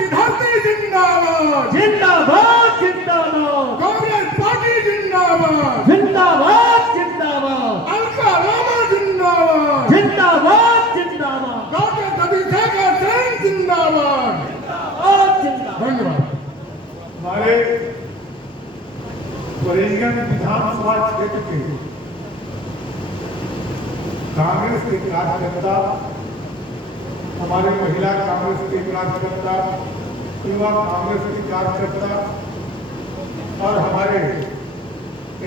की धरती जिंदाबाद जिंदाबाद जिंदाबाद कांग्रेस पार्टी जिंदाबाद जिंदाबाद जिंदाबाद अलका रामा जिंदाबाद जिंदाबाद जिंदाबाद डॉक्टर चंद्रशेखर सिंह जिंदाबाद। धन्यवाद। हमारे परिजन विधानसभा क्षेत्र के कांग्रेस के कार्यकर्ता, हमारे महिला कांग्रेस के कार्यकर्ता, युवा कांग्रेस के कार्यकर्ता और हमारे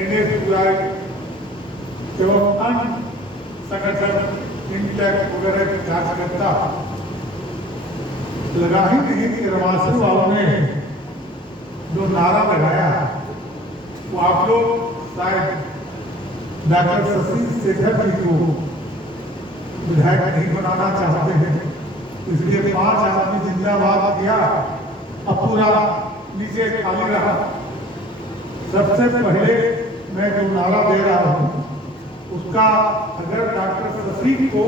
एनएसयूआई एवं अन्य संगठन इंटेक वगैरह के कार्यकर्ता लगा ही नहीं कि रवासी वालों ने जो नारा लगाया वो आप लोग शायद डॉक्टर शशि शेखर जी को विधायक नहीं बनाना चाहते हैं, इसलिए 5 आदमी जिंदाबाद किया, अब पूरा नीचे खाली रहा। सबसे पहले मैं जो नारा दे रहा हूँ उसका अगर डॉक्टर शशि को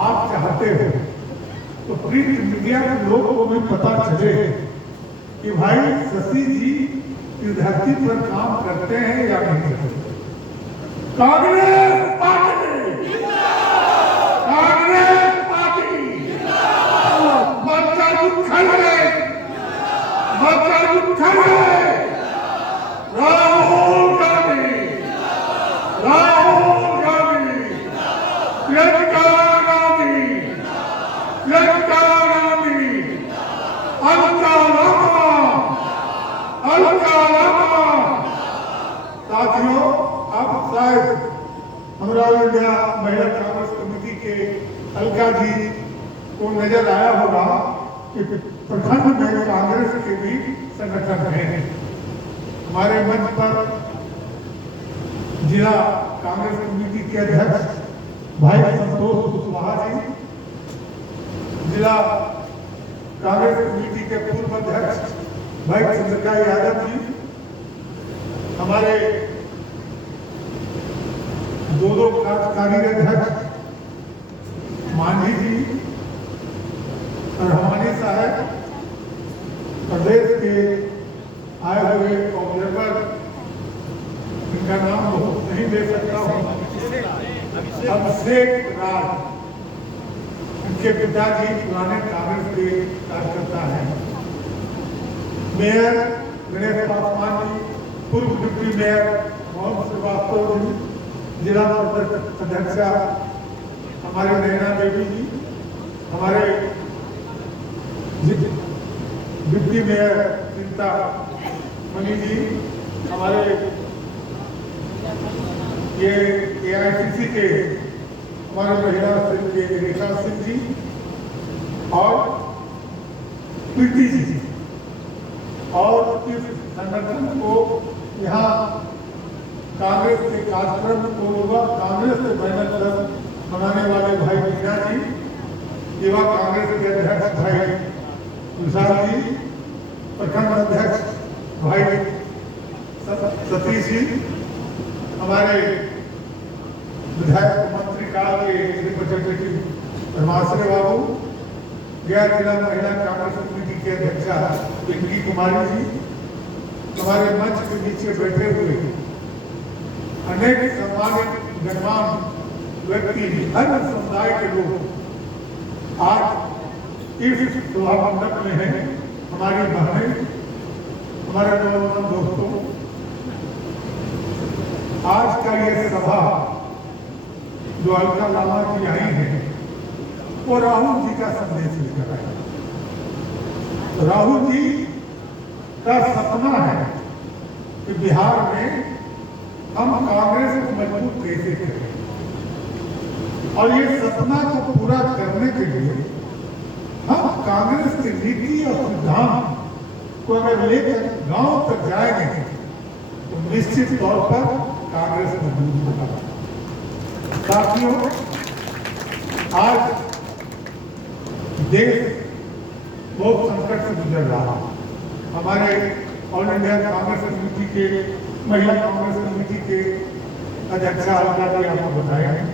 आप चाहते हो तो प्रिंट मीडिया के लोगों को भी पता चले कि भाई शशि जी इस धरती पर काम करते हैं या नहीं करते। कांग्रेस पार्टी राहुल गांधी प्रियंका गांधी अलका रामा। साथियों, अब शायद हमरा इंडिया महिला कांग्रेस कमेटी के अलका जी को नजर आया होगा कि प्रखंड में कांग्रेस के भी संगठन हैं। हमारे मंच पर जिला कांग्रेस कमेटी के अध्यक्ष भाई संतोष कुशवाहा जी, जिला कांग्रेस कमेटी के पूर्व अध्यक्ष भाई चंद्रिका यादव जी, हमारे दो कार्यकारी अध्यक्ष मांझी जी और हमारे साहब प्रदेश के आए हुए ऑब्जर्वर, इनका नाम बहुत नहीं ले सकता हूँ, अभिषेक राज, इनके पिताजी पुराने कांग्रेस के कार्यकर्ता हैं। मेयर गणेश पासवान जी, पूर्व डिप्टी मेयर मोहन श्रीवास्तव जी, जिला अध्यक्षा हमारे नैना देवी जी, हमारे डिप्टी मेयर चिंता मनी जी, हमारे ये एआईसीसी के हमारे महिला सेल के रेखा सिंह जी और प्रीति जी, और इस संगठन को यहाँ कांग्रेस के कार्यक्रम को कांग्रेस से बैनर बनाने वाले भाई मीना जी, युवा कांग्रेस के अध्यक्ष भाई विशाल जी, प्रखंड अध्यक्ष भाई सतीश जी, हमारे विधायक मंत्री काल के रिप्रेजेंटेटिव धर्माश्रय बाबू, गया जिला महिला कांग्रेस कमेटी के अध्यक्षा पिंकी कुमारी जी, हमारे मंच के नीचे बैठे हुए अनेक सम्मानित गणमान्य व्यक्ति, हर समुदाय के लोग आज इस सभा मंडप में हैं। हमारी बहनें, हमारे नौजवान दोस्तों, आज का ये सभा जो अलका रामा जी आई है वो राहुल जी का संदेश लेकर आए। राहुल जी का सपना है कि बिहार में हम कांग्रेस को मजबूत कैसे करें, और ये सपना को पूरा करने के लिए हम कांग्रेस की नीति और सिद्धांत को अगर लेकर गांव तक जाएंगे तो निश्चित तौर पर कांग्रेस मजबूत होगा। साथियों, आज देश बहुत संकट से गुजर रहा है। हमारे ऑल इंडिया कांग्रेस कमेटी के, महिला कांग्रेस कमेटी के अध्यक्षा अलका जी आपको बताया है,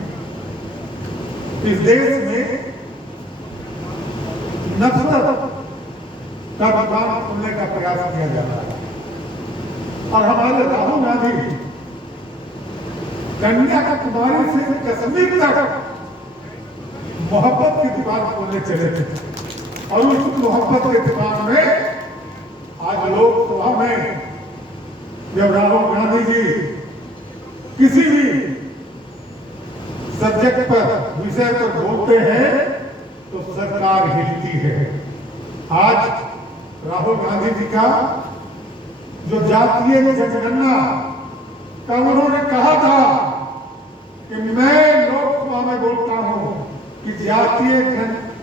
इस देश में नफरत का दुकान खोलने का प्रयास किया जा रहा है। और हमारे राहुल गांधी कन्याकुमारी से कश्मीर तक मोहब्बत की दुकान खोलने चले थे और उस मोहब्बत की दुकान में आज लोकसभा में जब राहुल गांधी जी किसी भी सब्जेक्ट पर विषय पर बोलते हैं तो सरकार हिलती है। आज राहुल गांधी जी का जो जातीय जनगणना का उन्होंने कहा था कि मैं लोकसभा में बोलता हूं कि जातीय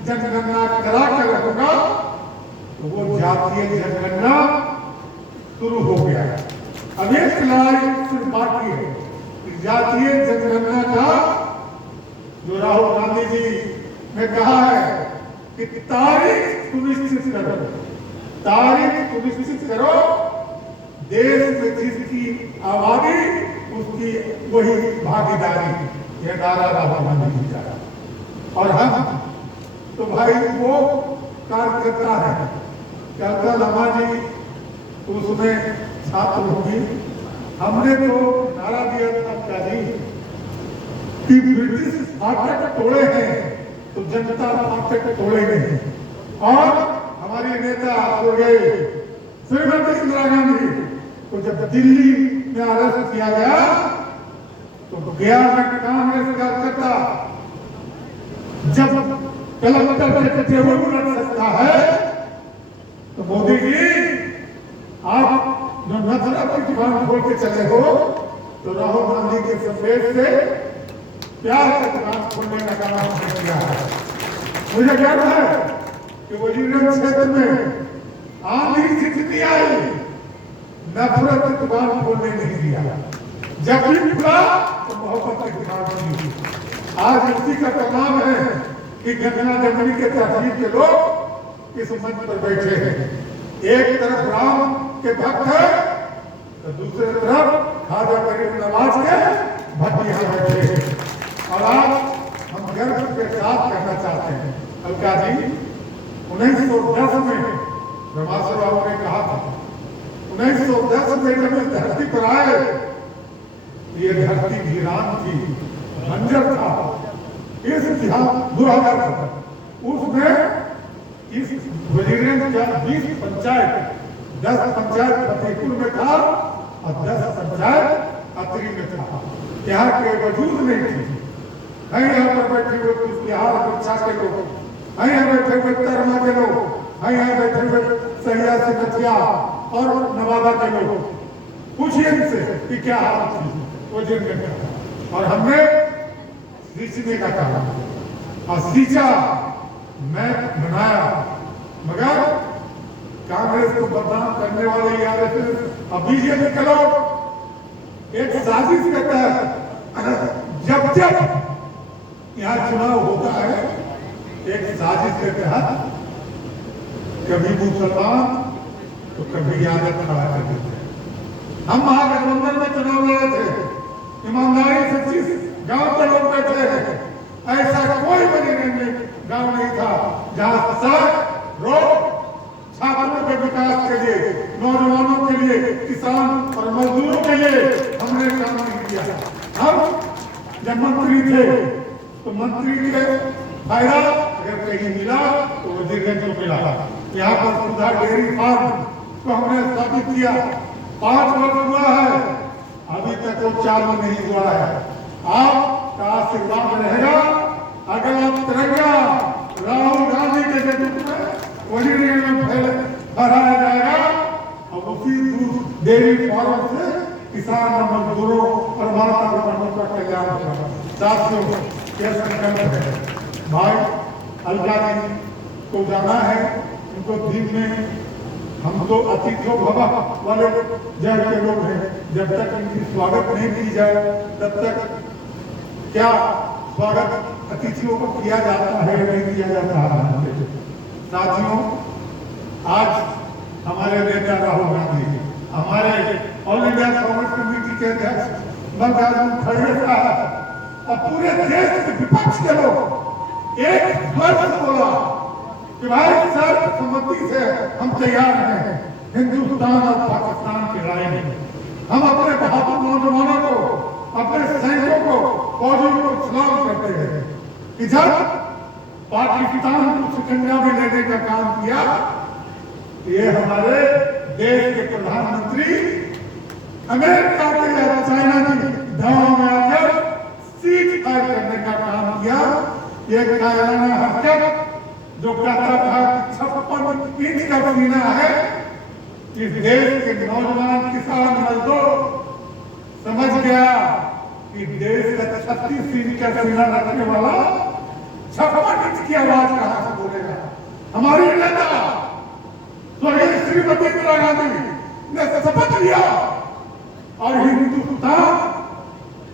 जनगणना करा कर रखूंगा, तो वो जातीय जनगणना शुरू हो गया। अब एक लड़ाई सिर्फ बाकी है कि जातीय जनगणना का जो राहुल गांधी जी ने कहा है कि तारीख सुनिश्चित करो, तारीख सुनिश्चित करो, देश में जिसकी आबादी उसकी वही भागीदारी, यह नारा राहुल गांधी जी का। और हम तो भाई वो कार्यकर्ता है, कहता लम्बा जी उसमें छात्र होगी। हमने तो नारा दिया था क्या जी कि ब्रिटिश फाटक तोड़े हैं तो जनता फाटक तोड़े नहीं। और हमारी नेता हो गए श्रीमती इंदिरा गांधी को जब दिल्ली में अरेस्ट किया गया तो गया में कांग्रेस कार्यकर्ता जब कलकत्ता के टेबल रख सकता है तो मोदी जी आप जो नजर की दुकान खोल के चले हो तो राहुल गांधी के संदेश से प्यार का दुकान खोलने का काम आपने किया है। मुझे ज्ञान है कि वजीरगंज क्षेत्र में आंधी जितनी आई नफरत की दुकान खोलने नहीं दिया, जब भी खुला तो मोहब्बत की दुकान खुली। आज इसी का परिणाम है कि गंगा जमुनी के तहसील के लोग इस मंच पर बैठे हैं। एक तरफ राम के भक्त है तो दूसरी तरफ खाजा गरीब नवाज के भक्त यहाँ बैठे हैं। और आज हम गर्व के साथ कहना चाहते हैं, अलका जी 1910 में रमासर बाबू ने कहा था, 1910 में जब इस धरती पर आए ये धरती वीरान थी, बंजर था, इस बुरा था। उसमें इस वजीरगंज का 20 पंचायत, 10 पंचायत फतेहपुर में था और 10 पंचायत अतरी में था। यहाँ के वजूद नहीं थी। यहाँ पर बैठे हुए कुछ बिहार शिक्षा के लोग, यहाँ बैठे हुए तरमा के लोग, यहाँ बैठे हुए सहिया से नथिया और नवादा के लोग, पूछिए इनसे कि क्या हालत थी वजीरगंज का। और हमने सींचने का कहा और सींचा, मैं बनाया, मगर कांग्रेस को बदनाम करने वाले याद और बीजेपी के लोग एक साजिश करता है। जब जब यहाँ चुनाव होता है एक साजिश के तहत कभी मुसलमान तो कभी यादव खड़ा कर देते हैं। हम महागठबंधन में चुनाव लड़े थे, ईमानदारी से 30 गांव के लोग बैठे हैं। ऐसा कोई वजीरगंज गांव नहीं था जहां सड़क, रोड, छात्रों के विकास के लिए, नौजवानों के लिए, किसान और मजदूरों के लिए हमने काम नहीं किया। हम जब मंत्री थे तो मंत्री के फायदा अगर कहीं मिला तो वजीरगंज को मिला। यहाँ पर सुधा डेयरी फार्म को हमने स्थापित किया, 5 वर्ष हुआ है, अभी तक वो चालू नहीं हुआ है। आपका आशीर्वाद रहेगा अगर आप तिरंगा राहुल गांधी के नेतृत्व में वजीरगंज में फहराया जाएगा और उसी दूध डेयरी फार्म से किसान और मजदूरों और माता बहनों का कल्याण होगा। साथियों, यह संकल्प है। भाई अलका जी को जाना है, उनको दिन में हम तो अतिथियों भव वाले जय के लोग हैं, जब तक इनकी स्वागत नहीं की जाए तब तक क्या स्वागत अतिथियों को किया जाता है नहीं किया जाता है। साथियों, आज हमारे नेता राहुल गांधी, हमारे ऑल इंडिया कांग्रेस कमेटी के अध्यक्ष मल्लिकार्जुन खड़गे साहब और पूरे देश के विपक्ष के लोग एक वर्ष बोला कि भाई सर्वसम्मति से हम तैयार हैं हिंदुस्तान और पाकिस्तान की लड़ाई में। हम अपने बहादुर नौजवानों को, अपने सैनिकों को, फौजियों को सलाम करते हैं कि जब पाकिस्तान को शिकंजा में लेने का काम किया, ये हमारे देश के प्रधानमंत्री अमेरिका के या चाइना की धावा में आकर सीट तय करने का काम किया। ये कायराना हरकत जो कहता था कि 56 इंच का सीना है, इस देश के नौजवान किसान मजदूर समझ गया कि देश का 36 इंच का सीना रखने वाला 56 इंच की आवाज कहां से बोलेगा। हमारी नेता स्वर्गीय श्रीमती इंदिरा गांधी ने शपथ लिया और हिंदुस्तान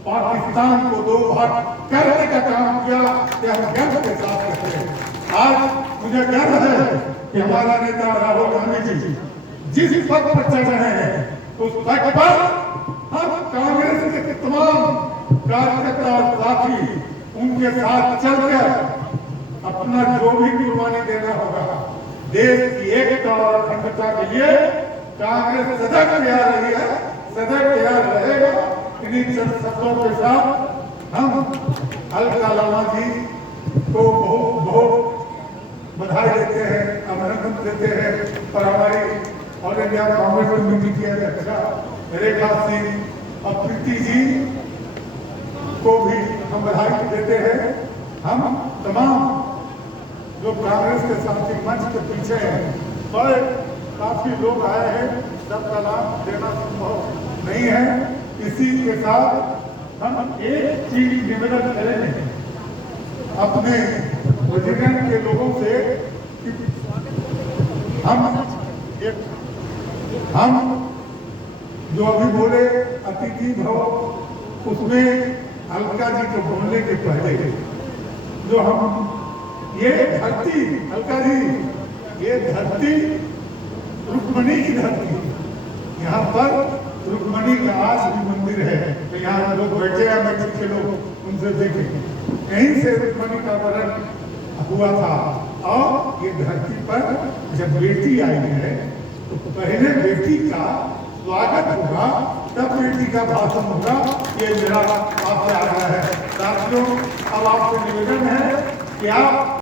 पाकिस्तान को दो भाग करने का काम किया कि हम गर्व के साथ करते हैं। आज मुझे गर्व है कि हमारा नेता राहुल गांधी जी जिस पद पर चल रहे हैं, उस पद पर हम कांग्रेस के तमाम कार्यकर्ता और साथी उनके साथ चलकर अपना जो भी कुर्बानी देना होगा देश की एकता और अखंडता के लिए कांग्रेस सदैव तैयार रही है, सदैव तैयार रहेगा। इन्हीं चंद शब्दों के साथ हम अलका लामा जी को बहुत बहुत बधाई देते हैं, अभिनंदन देते हैं और हमारी ऑल इंडिया कांग्रेस कमेटी की अध्यक्षा रेखा सिंह और प्रीति जी को भी हम बधाई देते हैं। हम तमाम जो कांग्रेस के साथी मंच के पीछे हैं और काफी लोग आए हैं, सबका लाभ देना संभव नहीं है। इसी के साथ हम एक चीज निवेदन करेंगे अपने रेजिडेंट के लोगों से कि हम जो अभी बोले अतिथि भव, उसमें अलका जी को बोलने के पहले जो हम ये धरती, अलका जी ये धरती रुक्मणी की धरती, यहाँ पर रुक्मणी का आज भी मंदिर है। तो यहाँ लोग बैठे हैं, मैथिल के लोग उनसे देखें, यहीं से रुक्मणी का वरण हुआ था। और ये धरती पर जब बेटी आई है तो पहले बेटी का स्वागत होगा, तब बेटी का भाषण होगा। ये मेरा आपसे आग्रह है। साथियों, अब आपसे निवेदन है कि आप